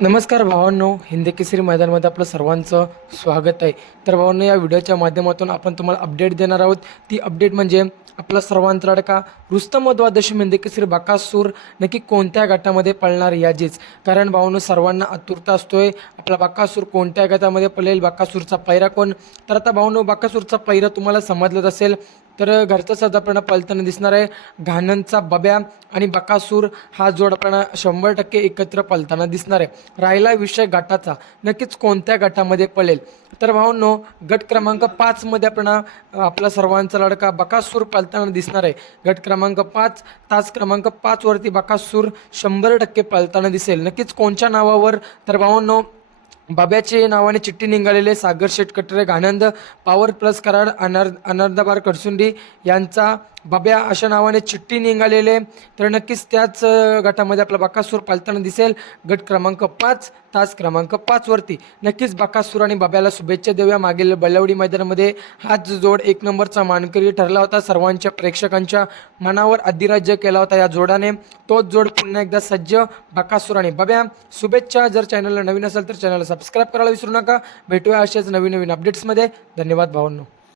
नमस्कार भावांनो, हिंद केसरी मैदानामध्ये आपलं सर्वांचं स्वागत आहे. तर भावांनो, या व्हिडिओच्या माध्यमातून आपण तुम्हाला अपडेट देणार आहोत. ती अपडेट म्हणजे आपला सर्वांचा लाडका रुस्तम व द्वादशी हिंद केसरी बकासूर नक्की कोणत्या गटामध्ये पळणार याचीच. कारण भावांनो, सर्वांना आतुरता असतोय आपला बकासूर कोणत्या गटामध्ये पळेल, बकासूरचा पैरा कोण. तर आता भावांनो, बकासूरचा पैरा तुम्हाला समजलंच असेल. तर घरचा साज आपल्याला पळताना दिसणार आहे. घाणनचा बब्या आणि बकासूर हा जोड आपल्याला 100% एकत्र पळताना दिसणार आहे. राहिला विषय गटाचा, नक्कीच कोणत्या गटामध्ये पळेल. तर भावांनो, गट क्रमांक 5 मध्ये आपला सर्वांचा लाडका बकासूर पळताना दिसणार आहे. गट क्रमांक 5, तास क्रमांक 5 वरती बकासूर 100% पळताना दिसेल. नक्कीच कोणत्या नावावर, तर भावांनो, बाब्याचे नावाने चिठ्ठी निघालेले सागर शेठ कटरे घाणंद, पॉवर प्लस कराड, अनर्धाबार कडसुंडी यांचा बाब्या अशा नावाने चिठ्ठी निघालेले. तर नक्कीच त्याच गटामध्ये आपला बकासूर पालताना दिसेल. गट क्रमांक 5, तास क्रमांक 5 वरती नक्कीच बकासूर आणि बाब्याला शुभेच्छा देऊया. मागील बल्लावडी मैदानामध्ये हाच जोड एक नंबरचा मानकरी ठरला होता. सर्वांच्या प्रेक्षकांच्या मनावर अधिराज्य केला होता या जोडाने. तोच जोड पुन्हा एकदा सज्ज, बकासूर आणि बाब्या. शुभेच्छा. जर चॅनलला नवीन असेल तर चॅनलला सबस्क्राईब करायला विसरू नका. भेटूया अशाच नवीन अपडेट्समध्ये. धन्यवाद भावांनो.